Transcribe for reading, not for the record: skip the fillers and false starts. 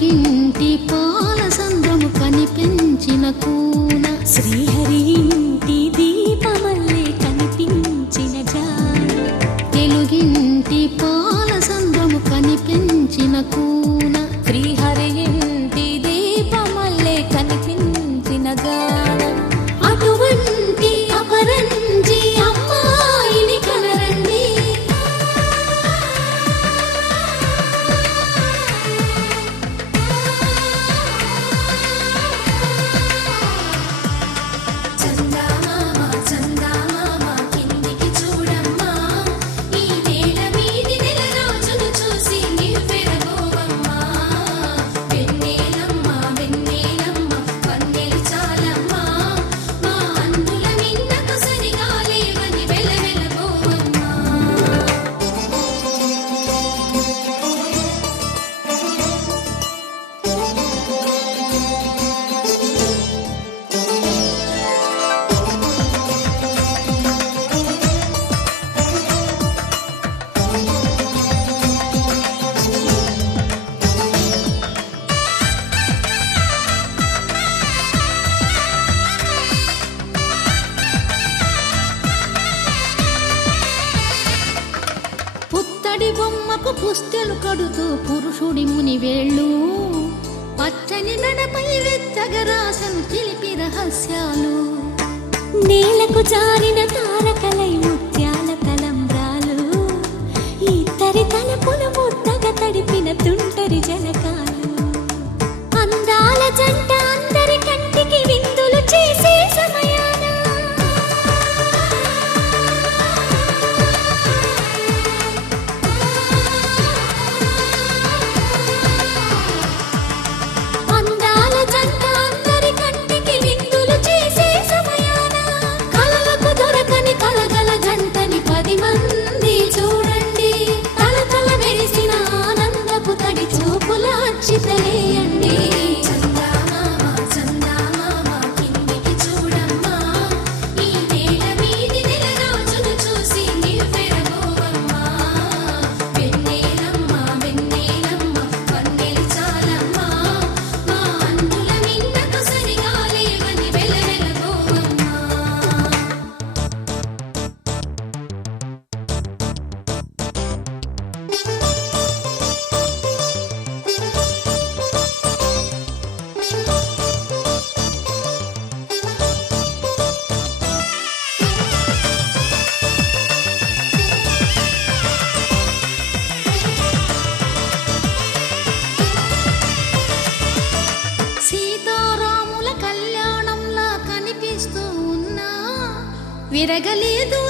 తెలుగింటి పాల సంద్రము కనిపించిన కూన శ్రీహరి ఇంటి దీపమల్లే కనిపించిన జాన తెలుగింటి పాల సంద్రము కనిపించిన కూన శ్రీహరి ఇంటి దీపమల్లే కనిపించిన గాన అటువంటి అపరంజి అమ్మాయిని కనరండి చందమామ చందమామ కిందికి చూడమ్మా ఈ వేళ మీది నెల రోజులు చూసి నివ్వెరబోవమ్మా వెన్నెలమ్మ వెన్నెలమ్మ వన్నెలు చాలమ్మా మా అందుల మిన్నకు సరిగా లేవని వెలవెలబోవమ్మా పుత్తడి బొమ్మకు పుస్తెలు కడుతూ పురుషుడి ముని వేళ్ళు పచ్చని మెడపై వెచ్చగరాసను తెలిపి రహస్యాలు నేలకు జారిన తారకలై ముత్యాల తలంబ్రాలు ఇద్దరి తలపులు ముద్దగా తడిపిన తుంటరి జలకాలు అందాల జంట అందరి కంటికి విందులు చేసే సమయాన అందాల జంట అందరి కంటికి విందులు చేసే సమయాన కలలకు దొరకని కలగల జంటని 10 మంది చూడండి తలతల మెరిసిన ఆనందపు తడి చూపుల అచ్చితలేయండి చందమామ చందమామ కిందికి చూడమ్మా ఈ వేళ మీది నెల రోజులు చూసి నివ్వెరబోవమ్మా వెన్నెలమ్మ వెన్నెలమ్మ వన్నెలు చాలమ్మా మా అందుల మిన్నకు సరిగా లేవని వెలవెలబోవమ్మా సీతారాముల కళ్యాణంలా కనిపిస్తూ ఉన్నా విరగలేదు